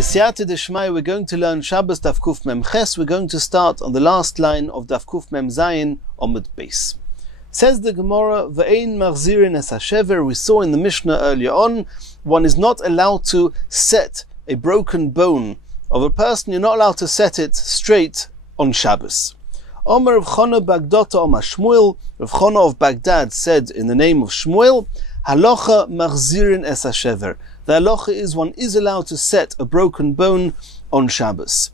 B'siyata d'shmaya, we're going to learn Shabbos Daf Kuf Mem Ches. We're going to start on the last line of Daf Kuf Mem Zayin Omid Beis. Says the Gemara, V'ein machzirin es hashever. We saw in the Mishnah earlier on, one is not allowed to set a broken bone of a person. You're not allowed to set it straight on Shabbos. Omer Rav Chana Bagdata Omar Shmuel. Rav Chana of Baghdad said in the name of Shmuel, Halacha machzirin es hashever. The halacha is one is allowed to set a broken bone on Shabbos.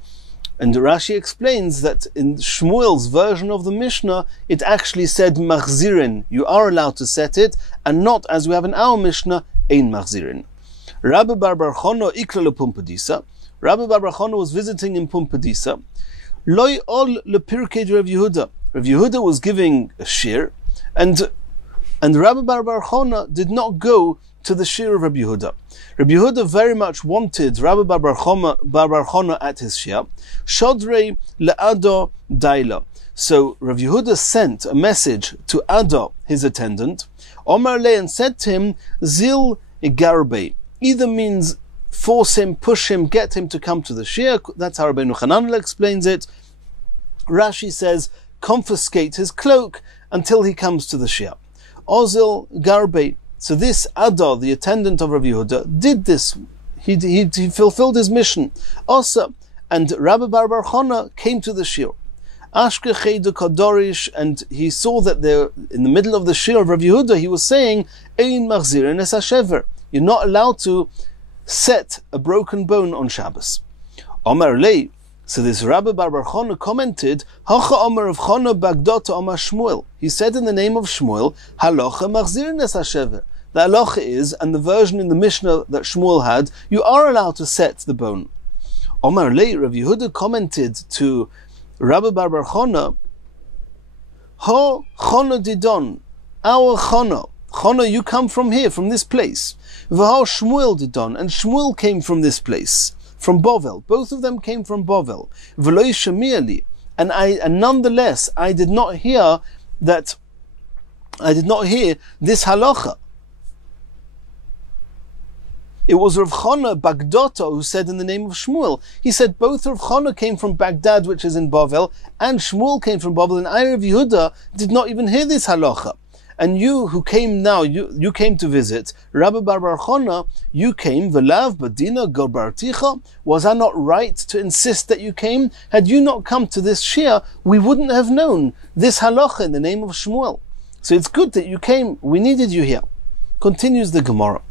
And Rashi explains that in Shmuel's version of the Mishnah, it actually said machzirin. You are allowed to set it, and not as we have in our Mishnah, ein machzirin. Rabbi Bar Chana ikla lepumpadisa. Rabbi Bar Chana was visiting in Pumpadisa. Loi ol lepirkei Rav Yehuda. Rav Yehuda was giving a shir, and Rabbi Bar Chana did not go to the shir of Rabbi Yehuda. Rabbi Yehuda very much wanted Rabbi Bar Chana at his shir. Shodrei le'ado daila. So Rabbi Yehuda sent a message to Ada, his attendant, Omar le, and said to him, Zil igarbe. Either means force him, push him, get him to come to the shir. That's how Rabbeinu Chananel explains it. Rashi says, confiscate his cloak until he comes to the shir. Ozil garbe. So this Ada, the attendant of Rabbi Yehuda, did this. He fulfilled his mission. Also, and Rabbi Bar Chana came to the shir. Ashke Chaydu Kadorish, and he saw that there, in the middle of the shir of Rabbi Yehuda, he was saying, Ein machzirin es hashever. You're not allowed to set a broken bone on Shabbos. Omar lei. So this Rabbi Bar Chana commented, Hacha Omar of Chana Bagdata Omar Shmuel. He said in the name of Shmuel, Halacha machzirin es hashever. The halacha is, and the version in the Mishnah that Shmuel had, you are allowed to set the bone. Omar lei, Rav Yehuda commented to Rabbi Bar Chana, Ha Chana didon, our Chana. Chana, you come from here, from this place. V'ha Shmuel didon, and Shmuel came from this place. From Bovel. Both of them came from Bovel. V'loi shemi'ali. And nonetheless, I did not hear this halacha. It was Rav Chana Bagdata who said in the name of Shmuel. He said both Rav Chana came from Baghdad, which is in Bovel, and Shmuel came from Bovel, and I, Rav Yehuda, did not even hear this halacha. And you who came now, you came to visit, Rabbi Bar Chana, you came, V'lav Badina Gobarticha. Was I not right to insist that you came? Had you not come to this shir, we wouldn't have known this halacha in the name of Shmuel. So it's good that you came. We needed you here. Continues the Gemara.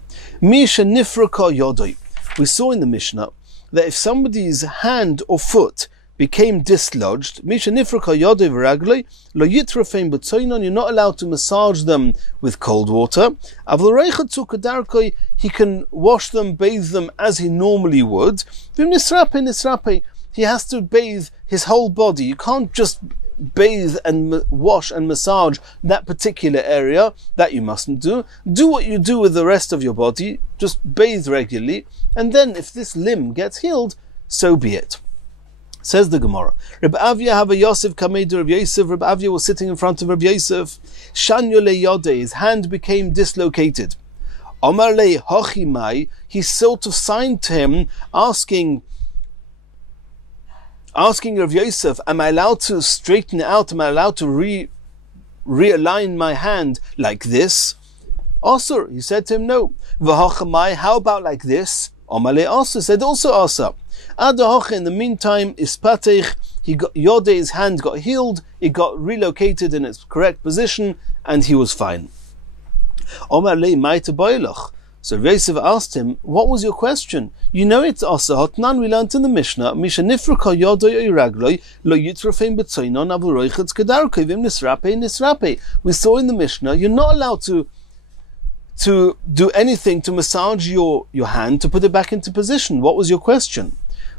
Misha nifraka yodoi. We saw in the Mishnah that if somebody's hand or foot became dislodged, Misha nifraka yodoi v'ragloi lo yitrafein b'tzoinon. You're not allowed to massage them with cold water. Avlo reichat zukadarkoi. He can wash them, bathe them as he normally would. V'im nisrape. He has to bathe his whole body. You can't just bathe and wash and massage that particular area. That you mustn't do. Do what you do with the rest of your body. Just bathe regularly, and then if this limb gets healed, so be it. Says the Gemara. Reb Avia have a Yosef Kamedu Reb Yosef. Reb Avia was sitting in front of Reb Yosef. Shanyo le yode. His hand became dislocated. Omar le hochimai. He sort of signed to him, asking Rav Yosef, am I allowed to straighten it out? Am I allowed to realign my hand like this? Asur, he said to him, no. V'hachamai, how about like this? Omale Asur said also Asur. Adahoch, in the meantime, ispatech, his hand got healed, it got relocated in its correct position, and he was fine. Omar le maita boilach. So Yosef asked him, what was your question? You know it's Asa Hotnan, we learned in the Mishnah, Misha nifraka yodoi iragloi, lo yitrafein betzoinon avul roichetz kedarkoi vim nisrape. We saw in the Mishnah, you're not allowed to do anything to massage your hand, to put it back into position. What was your question?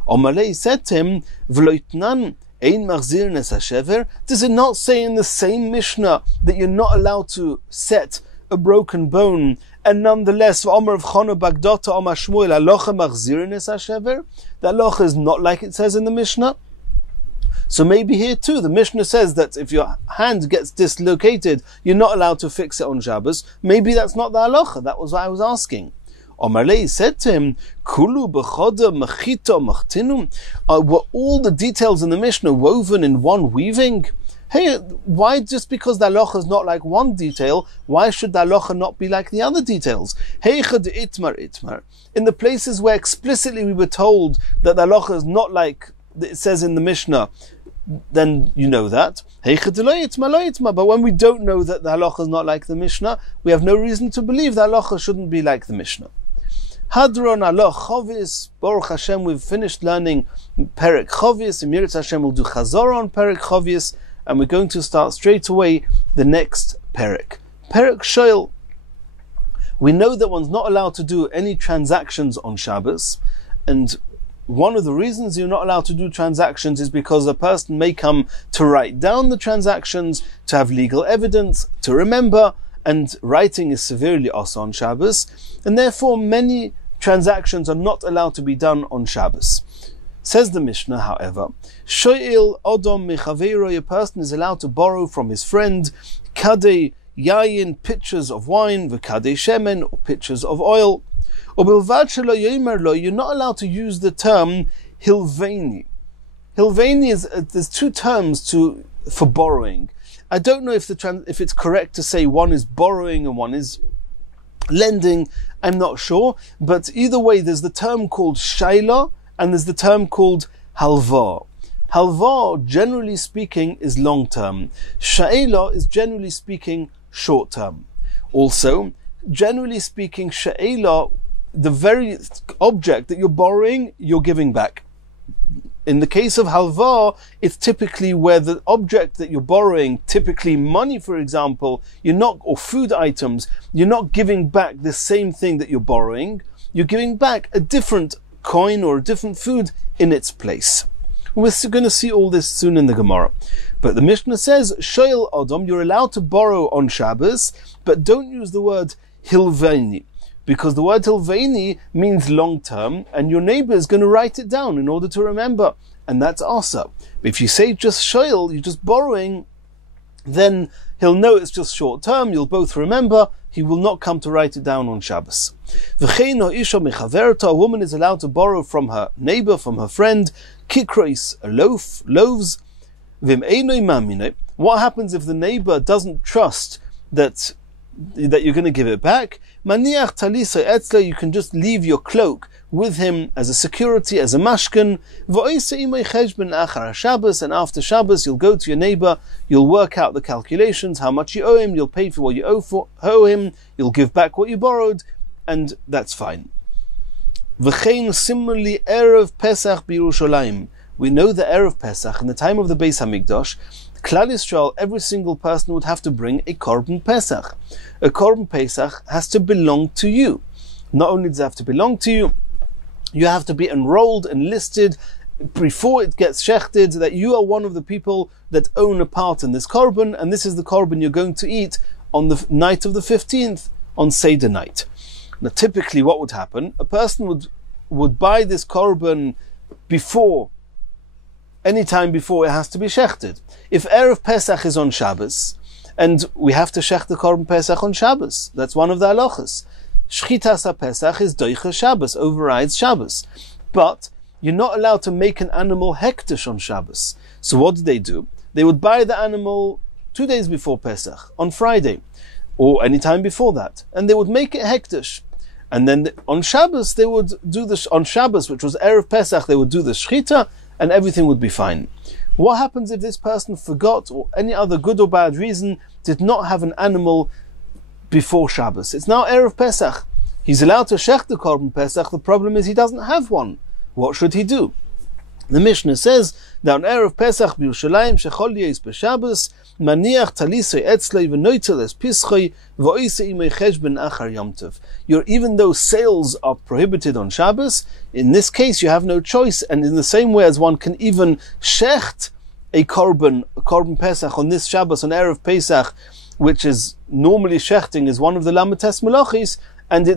Omalei said to him, V'loitnan ein machzirin es hashever. Does it not say in the same Mishnah that you're not allowed to set a broken bone, and nonetheless, Omer of Chana Bagdata Omar Shmuel, halacha machzirin es hashever? The halacha is not like it says in the Mishnah. So maybe here too, the Mishnah says that if your hand gets dislocated, you're not allowed to fix it on Shabbos. Maybe that's not the halacha. That was what I was asking. Omarlei said to him, Kulu b'choda machita machtinu? Were all the details in the Mishnah woven in one weaving? Hey, why just because the halacha is not like one detail, why should the halacha not be like the other details? Heicha de itmar itmar. In the places where explicitly we were told that the halacha is not like it says in the Mishnah, then you know that. Heicha de lo itmar lo itmar. But when we don't know that the halacha is not like the Mishnah, we have no reason to believe the halacha shouldn't be like the Mishnah. Hadron Allah Chovis, Baruch Hashem, we've finished learning Perek Chovis. Emirat Hashem will do Chazor on Perek Chovis. And we're going to start straight away the next Perek. Perek Shoel. We know that one's not allowed to do any transactions on Shabbos. And one of the reasons you're not allowed to do transactions is because a person may come to write down the transactions, to have legal evidence, to remember, and writing is severely also on Shabbos. And therefore many transactions are not allowed to be done on Shabbos. Says the Mishnah, however, Shoel Odom Mechaveiro, a person is allowed to borrow from his friend, Kadei Yayin, pitchers of wine, V'Kadei Shemen, or pitchers of oil. Ubilvad Shelo Yomer Lo, you're not allowed to use the term Hilveni. Hilveni is, there's two terms for borrowing. I don't know if it's correct to say one is borrowing and one is lending, I'm not sure, but either way there's the term called Shaila, and there's the term called Halva. Halva, generally speaking, is long-term. Sha'ela is generally speaking short-term. Also, generally speaking, Sha'ela, the very object that you're borrowing, you're giving back. In the case of Halva, it's typically where the object that you're borrowing, typically money, for example, or food items, you're not giving back the same thing that you're borrowing. You're giving back a different coin or a different food in its place. We're going to see all this soon in the Gemara. But the Mishnah says, Shoel Odom, you're allowed to borrow on Shabbos, but don't use the word Hilveni, because the word Hilveni means long term, and your neighbor is going to write it down in order to remember, and that's Asa. But if you say just Shoel, you're just borrowing, then he'll know it's just short term, you'll both remember, he will not come to write it down on Shabbos. A woman is allowed to borrow from her neighbor, from her friend, kikrois, loaves. What happens if the neighbor doesn't trust that you're going to give it back? You can just leave your cloak with him as a security, as a mashkan. And after Shabbos, you'll go to your neighbor, you'll work out the calculations, how much you owe him, you'll pay for what you owe him, you'll give back what you borrowed, and that's fine. Similarly, Erev Pesach b'Yerushalayim. We know the Erev Pesach, in the time of the Beis Hamikdash, Klal Yisrael, every single person would have to bring a Korban Pesach. A Korban Pesach has to belong to you. Not only does it have to belong to you, you have to be enrolled and listed before it gets shechted that you are one of the people that own a part in this Korban, and this is the Korban you're going to eat on the night of the 15th, on Seder night. Now typically what would happen, a person would buy this Korban any time before it has to be shechted. If Erev Pesach is on Shabbos, and we have to shecht the Korban Pesach on Shabbos, that's one of the halachas. Shchitas Pesach is doicha Shabbos, overrides Shabbos. But you're not allowed to make an animal hektish on Shabbos. So what do? They would buy the animal 2 days before Pesach, on Friday, or any time before that, and they would make it hektish. And then on Shabbos, they would do this, on Shabbos, which was Erev Pesach, they would do the Schmitta, and everything would be fine. What happens if this person forgot, or any other good or bad reason, did not have an animal before Shabbos? It's now Erev Pesach. He's allowed to shech the Korban Pesach, the problem is he doesn't have one. What should he do? The Mishnah says that on Erev Pesach b'Yerushalayim shechol yis b'Shabbos maniach talisei etzlei v'noitel es pischoi v'oisei imei cheshben achar Yom Tov. Even though sales are prohibited on Shabbos, in this case you have no choice, and in the same way as one can even shecht a korban Pesach on this Shabbos, on Erev Pesach, which is normally shechting is one of the Lamates Melachis, and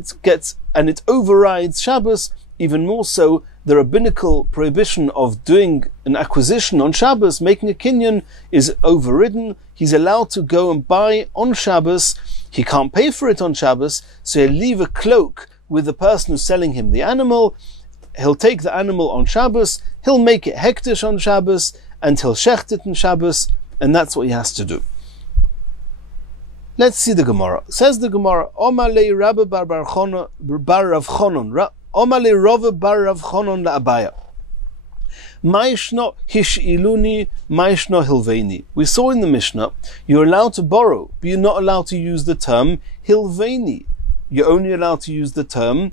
it overrides Shabbos. Even more so, the rabbinical prohibition of doing an acquisition on Shabbos, making a kinyan, is overridden. He's allowed to go and buy on Shabbos. He can't pay for it on Shabbos, so he'll leave a cloak with the person who's selling him the animal. He'll take the animal on Shabbos, he'll make it hektish on Shabbos, and he'll shecht it on Shabbos, and that's what he has to do. Let's see the Gemara. Says the Gemara, Omale Rabba bar Rav Chonon, Omale Rava bar Rav Chonon la'abaya. Ma'ishno hish'iluni, ma'ishno hilveini. We saw in the Mishnah, you're allowed to borrow, but you're not allowed to use the term hilveini. You're only allowed to use the term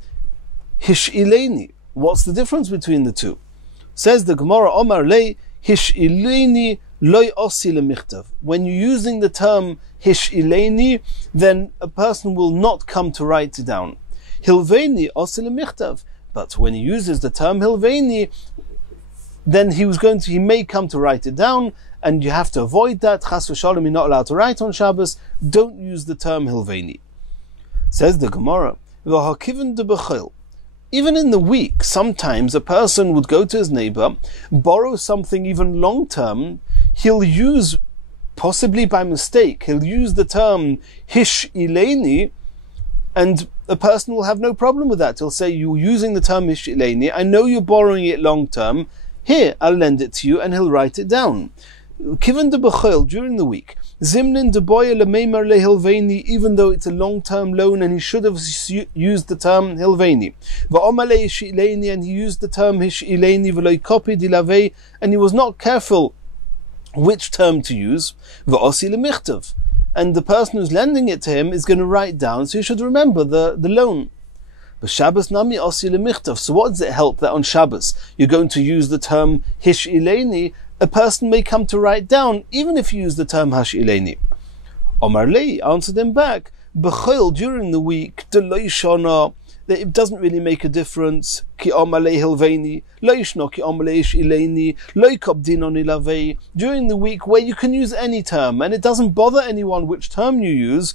hish'ileni. What's the difference between the two? Says the Gemara, Omar le hish'ileni loy osi lemichtav. When you're using the term hish'ileni, then a person will not come to write it down. Hilveini osi lemichtav. But when he uses the term hilveini, then he may come to write it down, and you have to avoid that. Chas v'shalom, you're not allowed to write on Shabbos. Don't use the term hilveini. Says the Gemara, v'hakiven de b'chil. Even in the week, sometimes a person would go to his neighbor, borrow something even long-term. He'll use, possibly by mistake, he'll use the term hish'ileni, and a person will have no problem with that. He'll say, you're using the term hish'ileni, I know you're borrowing it long-term, here, I'll lend it to you, and he'll write it down. Kiven de b'chil, during the week, Zimnin de boya lemeimar lehilveini, even though it's a long-term loan and he should have used the term hilveini. Va'omale hish'ileni, and he used the term hish'ileni v'loi kopi dilavei, and he was not careful which term to use. Va'osi lemichtav, and the person who's lending it to him is going to write down, so he should remember the loan. But Shabbos nami osi lemichtav. So what does it help that on Shabbos you're going to use the term hish'ileni? A person may come to write down, even if you use the term hash'ileni. Omar Lei answered him back, B'chil, during the week, that it doesn't really make a difference. Ki omalei hilveini, loishno ki omalei hish'ileni, loikobdinoni lavei. During the week, where you can use any term, and it doesn't bother anyone which term you use,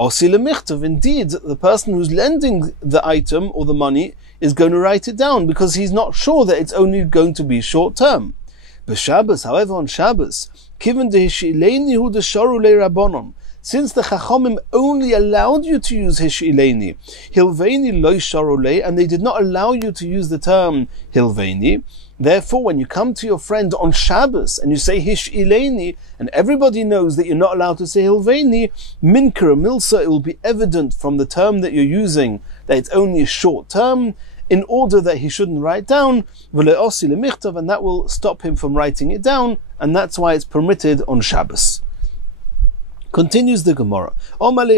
osi lemichtav. Indeed, the person who's lending the item or the money is going to write it down, because he's not sure that it's only going to be short term. B'Shabbos, however, on Shabbos, given the hish'ileni hu desharu le'rabonon, since the Chachamim only allowed you to use hish'ileni, hilveini lo sharu le, and they did not allow you to use the term hilveini, therefore when you come to your friend on Shabbos and you say hish'ileni, and everybody knows that you're not allowed to say hilveini, minkara milsa, it will be evident from the term that you're using that it's only a short term, in order that he shouldn't write down, and that will stop him from writing it down, and that's why it's permitted on Shabbos. Continues the Gemara. Another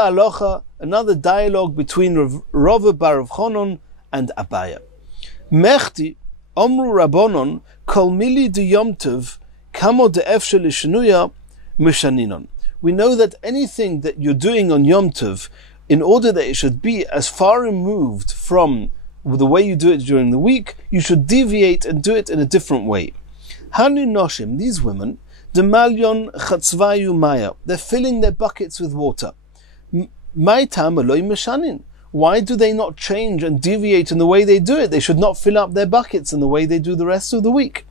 halacha, another dialogue between Rava bar Rav Chonon and Abaya. Mechti, Omru Rabbonon, Kol Mili de Yom Tov, Kamo de Efshel Shnuya, Mishaninon. We know that anything that you're doing on Yom Tov, in order that it should be as far removed from the way you do it during the week, you should deviate and do it in a different way. Hanu Noshim, these women, Demalyon Chatzvayu Maya, they're filling their buckets with water. Maitam Eloi Meshanin. Why do they not change and deviate in the way they do it? They should not fill up their buckets in the way they do the rest of the week.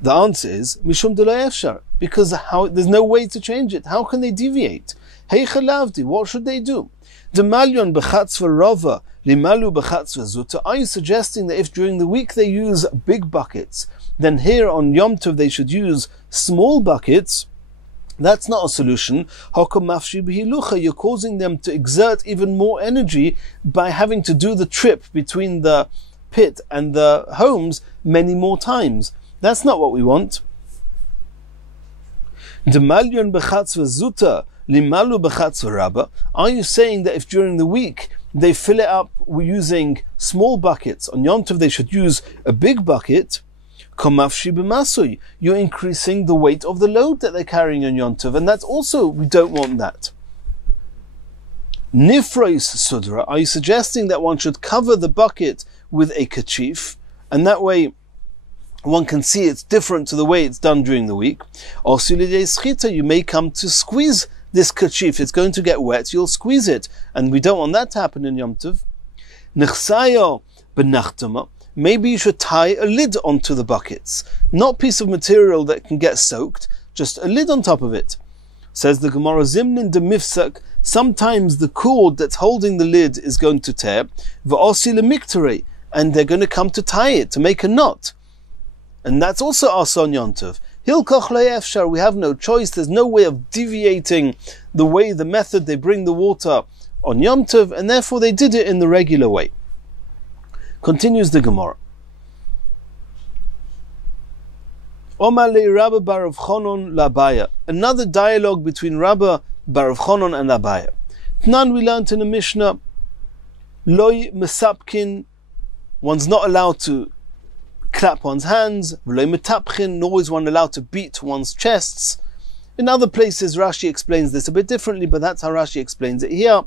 The answer is Mishum de lo efshar, because there's no way to change it. How can they deviate? What should they do? Demalyon b'chatzva rova limalu b'chatzva zuta. Are you suggesting that if during the week they use big buckets, then here on Yom Tov they should use small buckets? That's not a solution. You're causing them to exert even more energy by having to do the trip between the pit and the homes many more times. That's not what we want. Demalyon b'chatzva zuta. Are you saying that if during the week they fill it up using small buckets, on Yom Tov they should use a big bucket? You're increasing the weight of the load that they're carrying on Yom Tov, and that's also, we don't want that. Nifrois sudra, are you suggesting that one should cover the bucket with a kerchief, and that way one can see it's different to the way it's done during the week? Or you may come to squeeze this kerchief, it's going to get wet, you'll squeeze it, and we don't want that to happen in Yom Tov. Nechsayo benachtama, maybe you should tie a lid onto the buckets, not a piece of material that can get soaked, just a lid on top of it. Says the Gemara, Zimnin de mifsak, sometimes the cord that's holding the lid is going to tear, v'osi lemiktere, and they're going to come to tie it, to make a knot. And that's also Ason Yontov. Hilkoch le'efshar, we have no choice, there's no way of deviating the method they bring the water on Yom Tov, and therefore they did it in the regular way. Continues the Gemara. Another dialogue between Rabba Bar Chonon and Abaya. Tnan, we learned in the Mishnah, Loi mesapkin, one's not allowed to clap one's hands, Loi metapchin, nor is one allowed to beat one's chests. In other places Rashi explains this a bit differently, but that's how Rashi explains it here.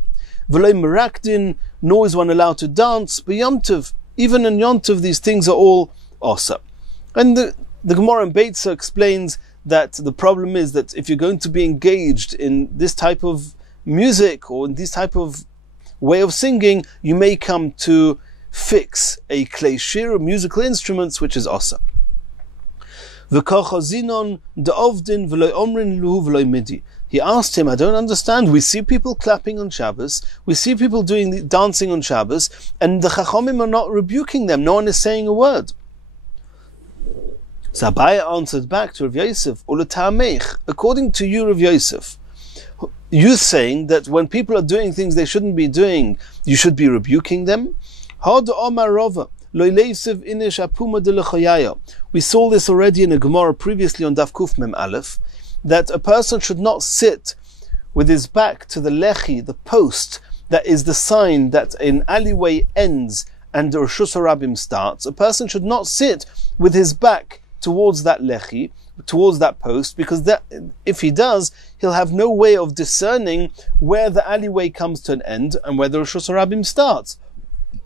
V'loi merakdin, nor is one allowed to dance, but Yom Tov, even in Yom Tov these things are all awesome. And the Gemara in Beitza explains that the problem is that if you're going to be engaged in this type of music or in this type of way of singing, you may come to fix a klei shir, musical instruments, which is awesome. He asked him, I don't understand, we see people clapping on Shabbos, we see people doing the dancing on Shabbos, and the Chachomim are not rebuking them, no one is saying a word. So Abaya answered back to Rav Yosef, according to you, Rav Yosef, you saying that when people are doing things they shouldn't be doing, you should be rebuking them? We saw this already in a Gemara previously on Daf Kuf Mem Aleph, that a person should not sit with his back to the lechi, the post, that is the sign that an alleyway ends and the Reshus HaRabim starts. A person should not sit with his back towards that lechi, towards that post, because that, if he does, he'll have no way of discerning where the alleyway comes to an end and where the Reshus HaRabim starts.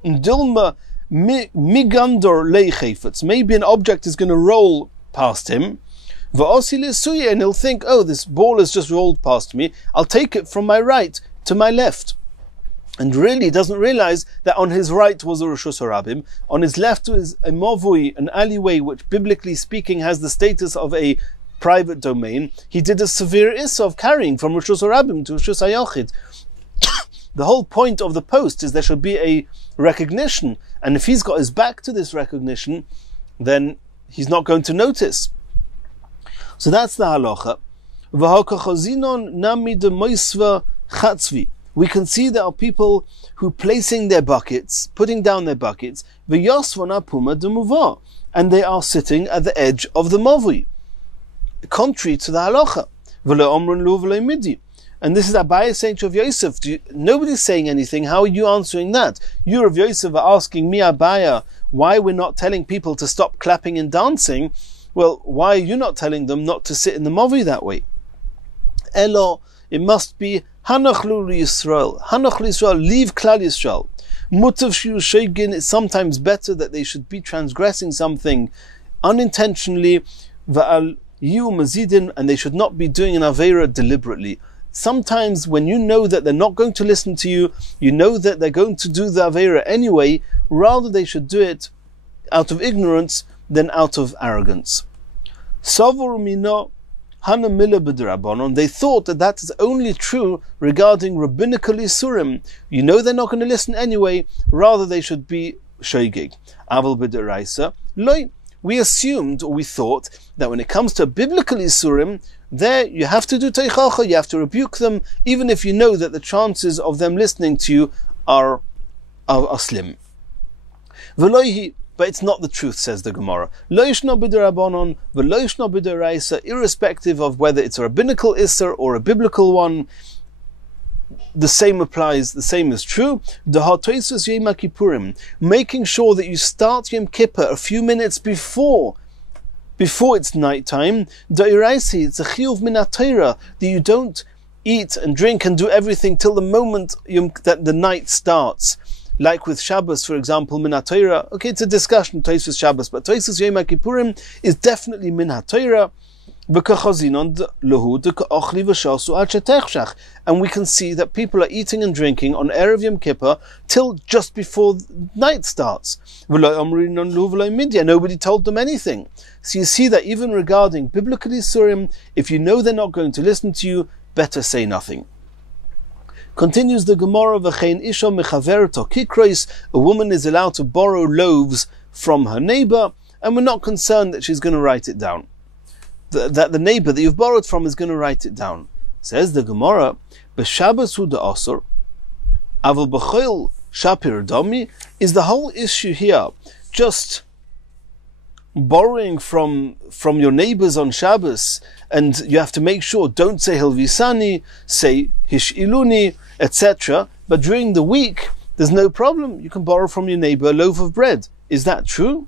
Dilma migandor leichefetz, maybe an object is going to roll past him, and he'll think, oh, this ball has just rolled past me, I'll take it from my right to my left. And really he doesn't realize that on his right was a Reshus HaRabim, on his left was a movui, an alleyway which biblically speaking has the status of a private domain. He did a severe issa of carrying from Reshus HaRabim to Reshus HaYochid. The whole point of the post is there should be a recognition, and if he's got his back to this recognition, then he's not going to notice. So that's the halacha. We can see there are people who placing their buckets, putting down their buckets, and they are sitting at the edge of the movui, contrary to the halacha. And this is Abaya saying to Rav Yosef, nobody's saying anything, how are you answering that? You, Rav Yosef, are asking me, Abaya, why we're not telling people to stop clapping and dancing. Well, why are you not telling them not to sit in the movie that way? Elo, it must be Hanachlu Yisrael. Hanachlu Yisrael, leave Klal Yisrael. Mutav Shiu Sheigin, it's sometimes better that they should be transgressing something unintentionally, Va'al Yu Mazidin, and they should not be doing an Aveira deliberately. Sometimes when you know that they're not going to listen to you, you know that they're going to do the Aveira anyway, rather they should do it out of ignorance than out of arrogance. Savur Mino Hana Mila B'Drabanon, they thought that that is only true regarding rabbinical isurim. You know they're not going to listen anyway, rather they should be shoygig. Aval B'Deraisa, Loi. We assumed, or we thought, that when it comes to biblical isurim, there you have to do teichacha, you have to rebuke them, even if you know that the chances of them listening to you are slim. V'loihi, but it's not the truth, says the Gemara. Lo yishno b'derabanon, v'lo yishno b'deraisa, irrespective of whether it's a rabbinical isser or a biblical one, the same applies, the same is true. Making sure that you start Yom Kippur a few minutes before it's night time. It's a chiyuv min ha-Torah that you don't eat and drink and do everything till the moment that the night starts. Like with Shabbos, for example, min ha-Torah. Okay, it's a discussion, Tosfos Shabbos, but Tosfos Yom Kippurim is definitely min ha-Torah. And we can see that people are eating and drinking on Erev Yom Kippur till just before night starts. Nobody told them anything. So you see that even regarding biblical isurim, if you know they're not going to listen to you, better say nothing. Continues the Gemara, v'chein isha mechaverto kikros, a woman is allowed to borrow loaves from her neighbor, and we're not concerned that she's going to write it down. That the neighbor that you've borrowed from is going to write it down. Says the Gemara, b'Shabbos hu de'asur, aval b'chol shapir domi, is the whole issue here just borrowing from your neighbors on Shabbos, and you have to make sure, don't say hilvisani, say hishiluni, etc. But during the week, there's no problem. You can borrow from your neighbor a loaf of bread. Is that true?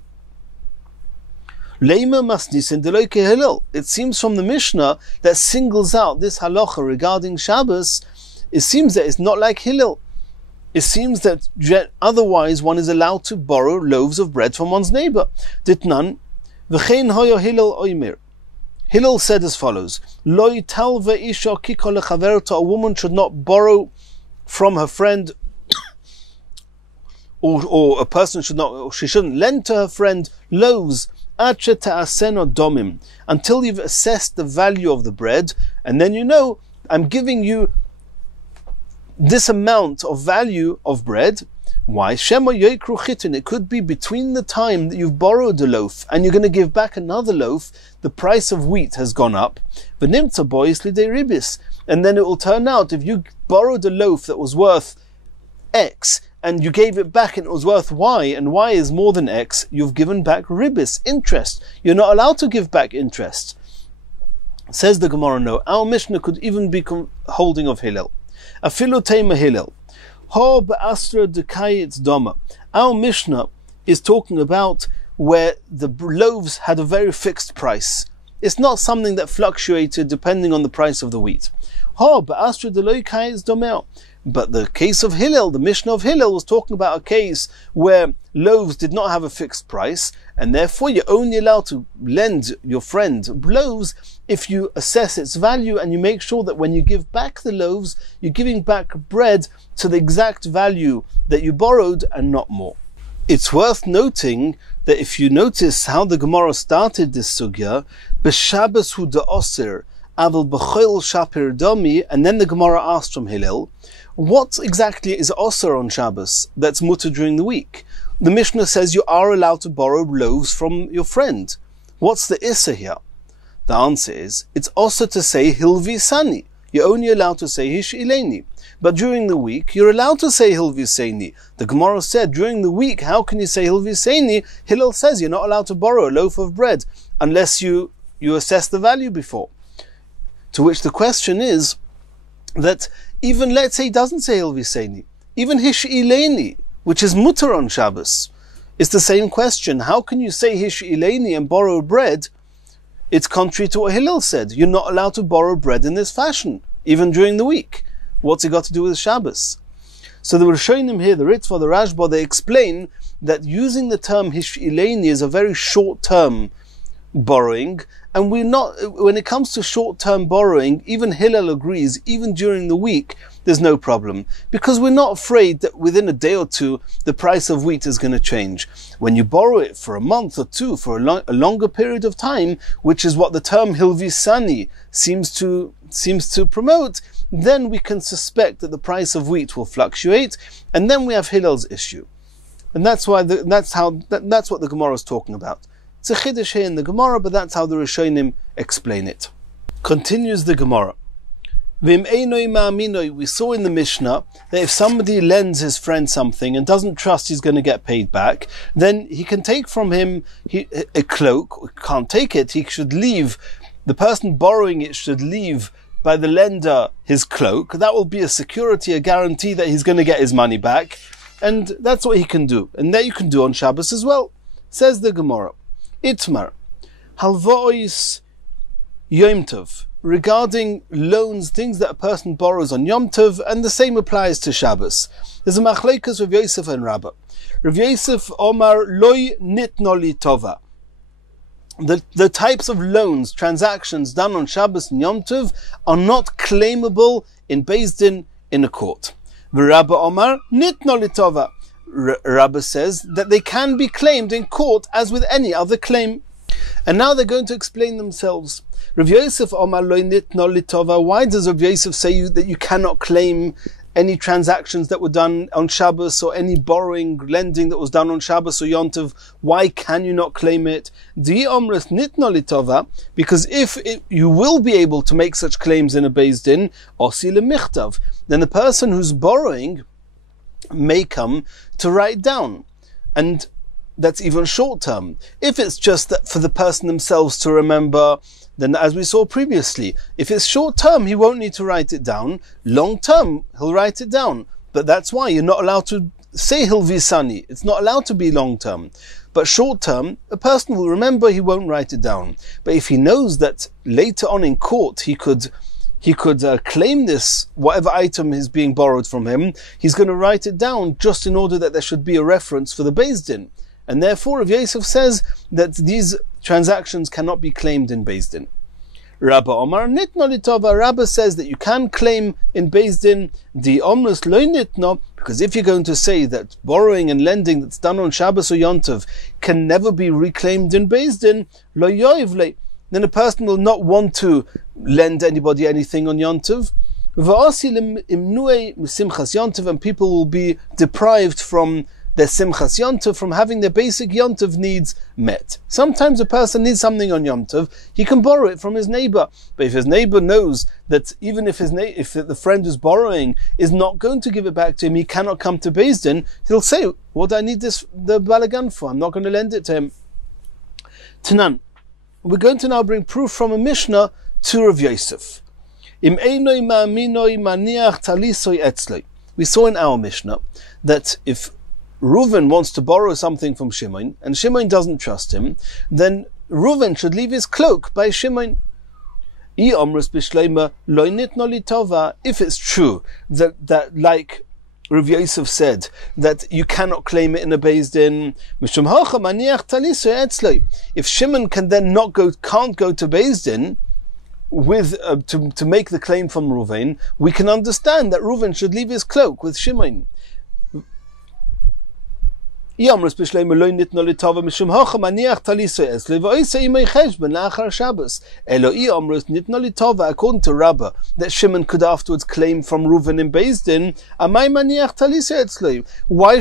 It seems from the Mishnah that singles out this halacha regarding Shabbos. It seems that it's not like Hillel. It seems that otherwise one is allowed to borrow loaves of bread from one's neighbor. Ditnan, v'chein hoyo Hillel oimer. Hillel said as follows: Loi talva isha kiko lechaverta. A woman should not borrow from her friend, or a person should not, or she shouldn't lend to her friend loaves ache ta'aseno domim, until you've assessed the value of the bread, and then you know, I'm giving you this amount of value of bread. Why? Shema yoikru chitin. It could be between the time that you've borrowed a loaf and you're going to give back another loaf, the price of wheat has gone up. V'nimtza bois lidei ribis. And then it will turn out, if you borrowed a loaf that was worth X and you gave it back and it was worth Y, and Y is more than X, you've given back ribis, interest. You're not allowed to give back interest. Says the Gemara, no. Our Mishnah could even be holding of Hillel. Afilu tema Hillel. Ho be'asra dekayitz doma. Our Mishnah is talking about where the loaves had a very fixed price. It's not something that fluctuated depending on the price of the wheat. Ho be'asra deloi kayitz domeo. But the case of Hillel, the Mishnah of Hillel, was talking about a case where loaves did not have a fixed price, and therefore you're only allowed to lend your friend loaves if you assess its value and you make sure that when you give back the loaves, you're giving back bread to the exact value that you borrowed and not more. It's worth noting that if you notice how the Gemara started this sugya, b'Shabbos hu de'osir, aval b'chol shapir domi, and then the Gemara asked from Hillel, what exactly is osir on Shabbos that's mutter during the week? The Mishnah says you are allowed to borrow loaves from your friend. What's the issa here? The answer is, it's osir to say hilvi sani. You're only allowed to say hish ileni. But during the week, you're allowed to say hilvi sani. The Gemara said, during the week, how can you say hilvi sani? Hillel says you're not allowed to borrow a loaf of bread unless you assess the value before. To which the question is that even, let's say, he doesn't say Hilviseni, even Hish Ileni, which is mutter on Shabbos, it's the same question. How can you say Hish Ileni and borrow bread? It's contrary to what Hillel said. You're not allowed to borrow bread in this fashion, even during the week. What's it got to do with Shabbos? So the Rishonim here, the Ritva, the Rashba, they explain that using the term Hish Ileni is a very short-term borrowing, and when it comes to short-term borrowing, even Hillel agrees, even during the week, there's no problem, because we're not afraid that within a day or two, the price of wheat is going to change. When you borrow it for a month or two, for a longer period of time, which is what the term Hilvisani seems to promote, then we can suspect that the price of wheat will fluctuate, and then we have Hillel's issue. And that's what the Gemara is talking about. It's a chiddush here in the Gemara, but that's how the Rishonim explain it. Continues the Gemara. We saw in the Mishnah that if somebody lends his friend something and doesn't trust he's going to get paid back, then he can take from him a cloak. Can't take it. He should leave. The person borrowing it should leave by the lender his cloak. That will be a security, a guarantee that he's going to get his money back. And that's what he can do. And that you can do on Shabbos as well. Says the Gemara. Itmar, halvois yom tov, regarding loans, things that a person borrows on Yom Tov, and the same applies to Shabbos. There's a machleikas Rav Yosef and Rabbah. Rav Yosef Omar loy nitno li tova. The types of loans, transactions done on Shabbos and Yom Tov are not claimable in Beis Din in a court. Rabbah Omar nitno li tova. Rabbah says that they can be claimed in court as with any other claim. And now they're going to explain themselves. Rav Yosef Omar lo nitno litova. Why does Rav Yosef say that you cannot claim any transactions that were done on Shabbos, or any borrowing, lending that was done on Shabbos or Yontiv? Why can you not claim it? Di omres nitno litova, because if you will be able to make such claims in a Beis Din, osi lemichtav, then the person who's borrowing may come to write down, and that's even short term. If it's just that for the person themselves to remember, then as we saw previously, if it's short term, he won't need to write it down. Long term, he'll write it down. But that's why you're not allowed to say Hilvisani. It's not allowed to be long term. But short term, a person will remember, he won't write it down. But if he knows that later on in court he could claim this, whatever item is being borrowed from him, he's going to write it down just in order that there should be a reference for the Beis Din. And therefore, Rav Yosef says that these transactions cannot be claimed in Beis Din. Rabba Omar nitno litova. Rabba says that you can claim in Beis Din the omrus lo nitno, because if you're going to say that borrowing and lending that's done on Shabbos or Yontiv can never be reclaimed in Beis Din, lo yoivle, then a person will not want to lend anybody anything on Yontiv. V'asi imnue simchas Yontiv, and people will be deprived from their simchas Yontiv, from having their basic Yontiv needs met. Sometimes a person needs something on Yontiv, he can borrow it from his neighbor. But if his neighbor knows that even if if the friend who's borrowing is not going to give it back to him, he cannot come to Beis Din, he'll say, what do I need the balagan for? I'm not going to lend it to him. Tanan. We're going to now bring proof from a Mishnah to Rav Yosef. We saw in our Mishnah that if Reuven wants to borrow something from Shimon, and Shimon doesn't trust him, then Reuven should leave his cloak by Shimon. If it's true that like Rav Yosef said, that you cannot claim it in a Beis Din, if Shimon can then can't go to Beis Din with to make the claim from Reuven, we can understand that Reuven should leave his cloak with Shimon. According to Rabba, that Shimon could afterwards claim from Reuven in Beis Din, why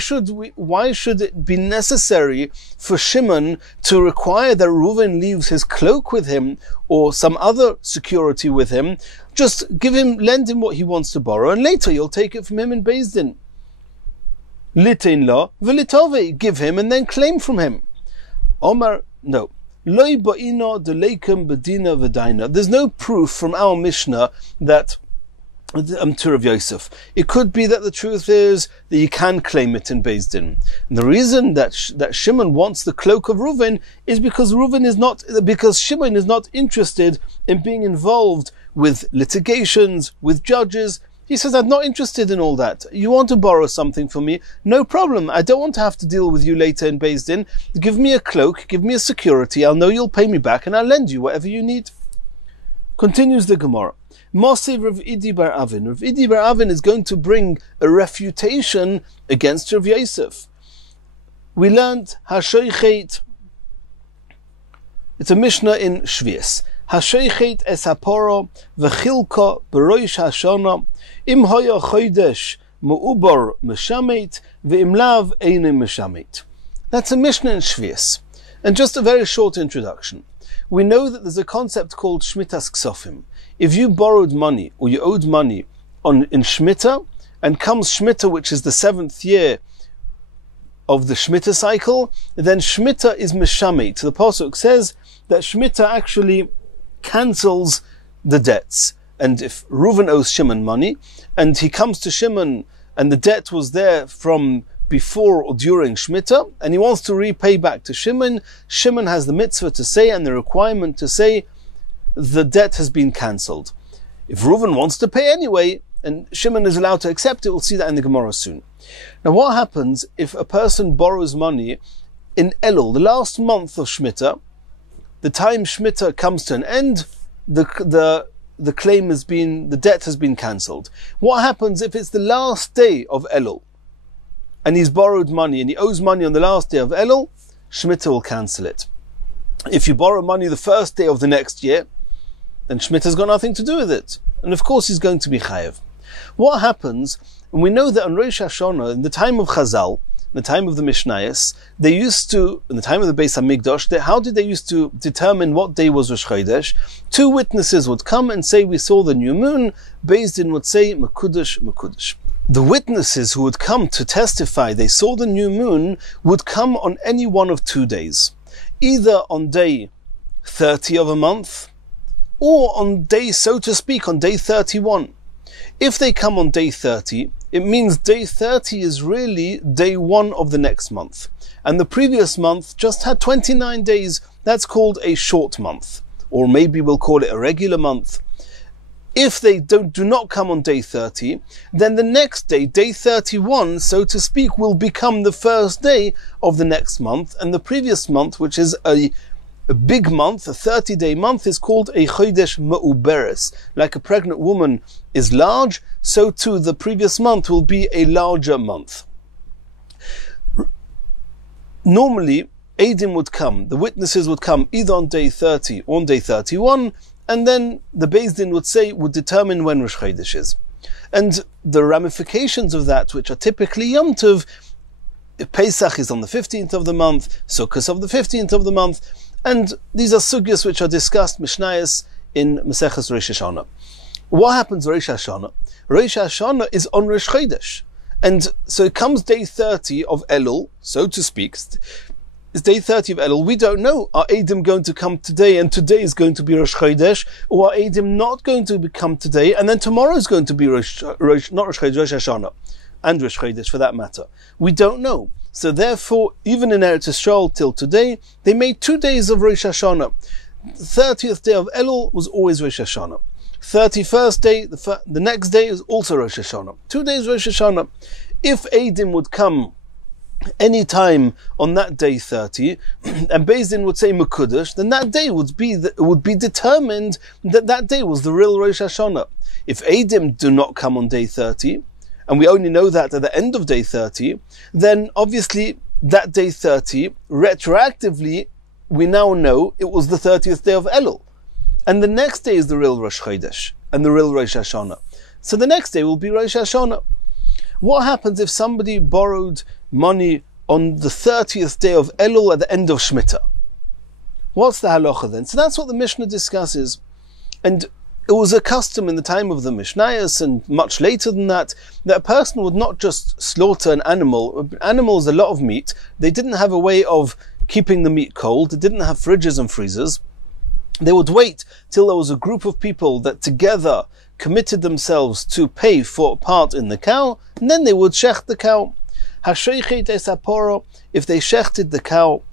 should it be necessary for Shimon to require that Reuven leaves his cloak with him or some other security with him? Just lend him what he wants to borrow, and later you'll take it from him in Beis Din. Litin lo v'litove, give him and then claim from him. Omar, no. Loi ba'ino deleikum bedina v'daina. There's no proof from our Mishnah that to Rav Yosef. It could be that the truth is that you can claim it in Beis Din. And the reason that Shimon wants the cloak of Reuven is because Shimon is not interested in being involved with litigations, with judges. He says, I'm not interested in all that. You want to borrow something from me? No problem. I don't want to have to deal with you later in Beis Din. Give me a cloak, give me a security. I'll know you'll pay me back and I'll lend you whatever you need. Continues the Gemara. Moshe Rav Idi bar Avin. Rav Idi bar Avin is going to bring a refutation against Rav Yosef. We learned Hashoichet. It's a Mishnah in Shvius. Hashoichet es haporo v'chilko b'roish hashona im hoya chodesh mu'ubar meshamet v'im lav einim meshamet. That's a Mishnah in Shvius. And just a very short introduction. We know that there's a concept called Schmitta's ksofim. If you borrowed money or you owed money in Schmitta, and comes Schmitta, which is the 7th year of the Schmitta cycle, then Schmitta is meshamet. The Pasuk says that Schmitta actually cancels the debts. And if Reuven owes Shimon money, and he comes to Shimon, and the debt was there from before or during Shmitta, and he wants to repay back to Shimon, Shimon has the mitzvah to say and the requirement to say the debt has been cancelled. If Reuven wants to pay anyway, and Shimon is allowed to accept it, we'll see that in the Gemara soon. Now what happens if a person borrows money in Elul, the last month of Shmitta? The time Shmitta comes to an end, the debt has been cancelled. What happens if it's the last day of Elul, and he's borrowed money, and he owes money on the last day of Elul? Shmitta will cancel it. If you borrow money the first day of the next year, then Schmitta's got nothing to do with it. And of course he's going to be chayev. What happens, and we know that on Rosh Hashanah, in the time of Chazal, in the time of the Mishnayos, they used to, in the time of the Beis HaMikdash, how did they used to determine what day was Rosh Chodesh? Two witnesses would come and say, we saw the new moon. Beis Din would say, Mekudesh, Mekudesh. The witnesses who would come to testify they saw the new moon would come on any one of 2 days. Either on day 30 of a month, or on day, so to speak, on day 31. If they come on day 30, it means day 30 is really day 1 of the next month. And the previous month just had 29 days. That's called a short month. Or maybe we'll call it a regular month. If they do not come on day 30, then the next day, day 31, so to speak, will become the first day of the next month. And the previous month, which is a big month, a 30-day month, is called a chodesh me'uberes. Like a pregnant woman is large, so too the previous month will be a larger month. Normally, Eidim would come, the witnesses would come either on day 30 or on day 31, and then the Beis Din would determine when Rosh Chodesh is. And the ramifications of that, which are typically Yom Tov, if Pesach is on the 15th of the month, Sukkot of the 15th of the month, and these are sugyas which are discussed, Mishnayos, in Mesechus Rosh Hashanah. What happens Rosh Hashanah? Rosh Hashanah is on Rosh Chodesh. And so it comes day 30 of Elul, so to speak. It's day 30 of Elul. We don't know, are Eidim going to come today and today is going to be Rosh Chodesh, or are Eidim not going to come today and then tomorrow is going to be not Rosh Hashanah, and Rosh Chodesh for that matter. We don't know. So therefore, even in Eretz Yisrael till today, they made 2 days of Rosh Hashanah. The 30th day of Elul was always Rosh Hashanah. 31st day, the next day is also Rosh Hashanah. 2 days Rosh Hashanah. If Eidim would come any time on that day 30, and Beis Din would say Mekudesh, then that day would be determined that that day was the real Rosh Hashanah. If Eidim do not come on day 30, and we only know that at the end of day 30, then obviously that day 30, retroactively, we now know it was the 30th day of Elul. And the next day is the real Rosh Chodesh, and the real Rosh Hashanah. So the next day will be Rosh Hashanah. What happens if somebody borrowed money on the 30th day of Elul at the end of Schmitta? What's the halacha then? So that's what the Mishnah discusses. And it was a custom in the time of the Mishnayos, and much later than that, that a person would not just slaughter an animal. Animals, a lot of meat. They didn't have a way of keeping the meat cold. They didn't have fridges and freezers. They would wait till there was a group of people that together committed themselves to pay for part in the cow, and then they would shecht the cow. If they shechted the cow,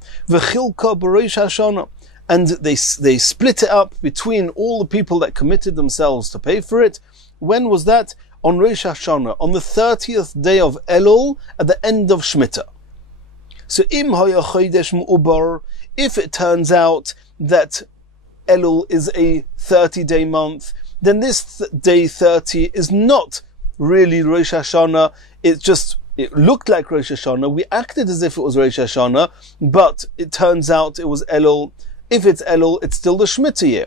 and they split it up between all the people that committed themselves to pay for it. When was that? On Rosh Hashanah, on the 30th day of Elul, at the end of Schmitta. So if it turns out that Elul is a 30-day month, then this day 30 is not really Rosh Hashanah. It looked like Rosh Hashanah. We acted as if it was Rosh Hashanah, but it turns out it was Elul. If it's Elul, it's still the Schmitta year.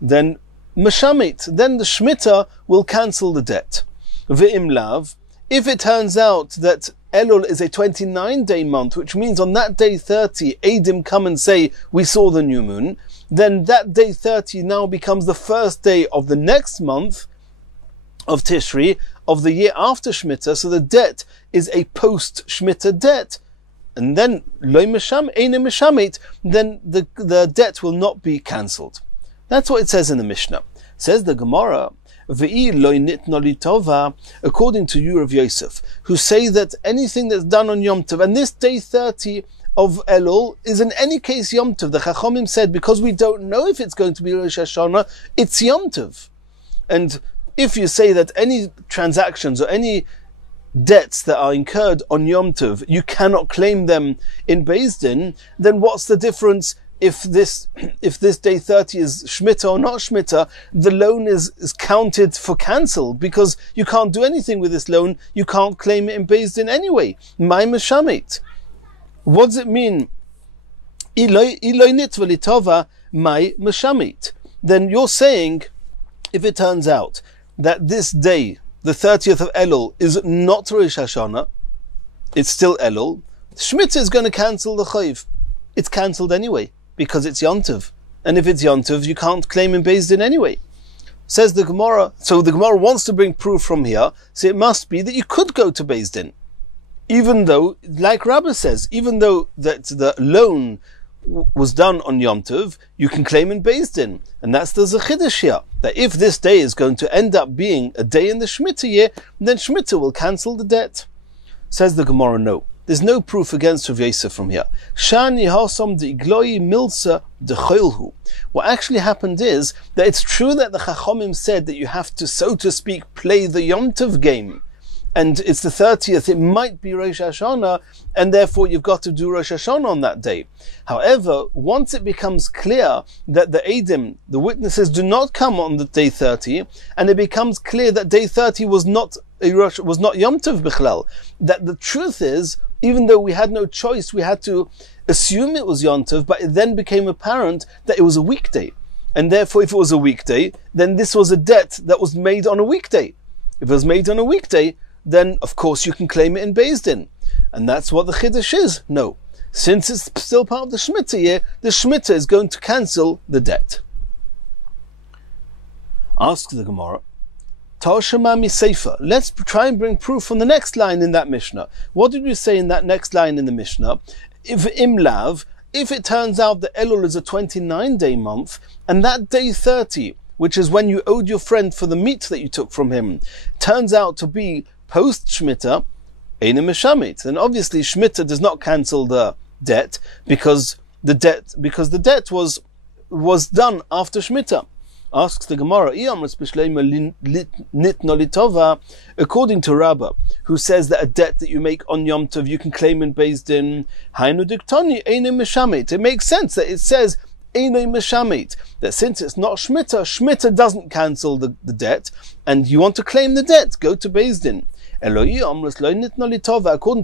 Then Meshamit, then the Schmitta will cancel the debt. Ve'im lav, if it turns out that Elul is a 29-day month, which means on that day 30, Eidim come and say, we saw the new moon, then that day 30 now becomes the first day of the next month of Tishri, of the year after Schmitta, so the debt is a post-Schmitta debt. And then, then the debt will not be cancelled. That's what it says in the Mishnah. It says the Gemara, according to you of Yosef, who say that anything that's done on Yom Tov, and this day 30 of Elul is in any case Yom Tov. The Chachomim said, because we don't know if it's going to be Rosh Hashanah, it's Yom Tov. And if you say that any transactions or any debts that are incurred on Yom Tov, you cannot claim them in Beis Din, then what's the difference if this day 30 is Schmitta or not Schmitta? The loan is counted for cancelled, because you can't do anything with this loan. You can't claim it in Beis Din anyway. My Meshamit. What does it mean Iloi nitva litova mai meshamit. Then you're saying, if it turns out that this day, the 30th of Elul, is not Rosh Hashanah, it's still Elul, Schmitta is going to cancel the chayv. It's cancelled anyway, because it's Yontiv. And if it's Yontiv, you can't claim in Beis Din anyway. Says the Gemara, so the Gemara wants to bring proof from here, so it must be that you could go to Beis Din. Even though, like Rabbi says, even though that the loan was done on Yom Tov, you can claim in Beis Din. And that's the Zechiddush here, that if this day is going to end up being a day in the Schmitta year, then Schmitta will cancel the debt. Says the Gemara, no. There's no proof against Rav Yosef from here. Shani hasom de igloi milsa de choilhu. What actually happened is that it's true that the Chachomim said that you have to, so to speak, play the Yom Tov game. And it's the 30th, it might be Rosh Hashanah, and therefore you've got to do Rosh Hashanah on that day. However, once it becomes clear that the Eidim, the witnesses, do not come on the day 30, and it becomes clear that day 30 was not Yom Tov Bichlal, that the truth is, even though we had no choice, we had to assume it was Yom Tov, but it then became apparent that it was a weekday. And therefore, if it was a weekday, then this was a debt that was made on a weekday. If it was made on a weekday, then of course you can claim it in Beis Din. And that's what the Chiddush is. No. Since it's still part of the Schmitta year, the Schmitta is going to cancel the debt. Ask the Gemara, Tashemami Sefer. Let's try and bring proof from the next line in that Mishnah. What did we say in that next line in the Mishnah? If Imlav, if it turns out that Elul is a 29-day month, and that day 30, which is when you owed your friend for the meat that you took from him, turns out to be post Schmitta, Eine Meshamit. Then obviously Schmitta does not cancel the debt because the debt was done after Schmitta. Asks the Gemara, according to Rabbah, who says that a debt that you make on Yom Tov you can claim in Beis Din, it makes sense that it says that since it's not Schmitta doesn't cancel the debt, and you want to claim the debt, go to Beis Din. According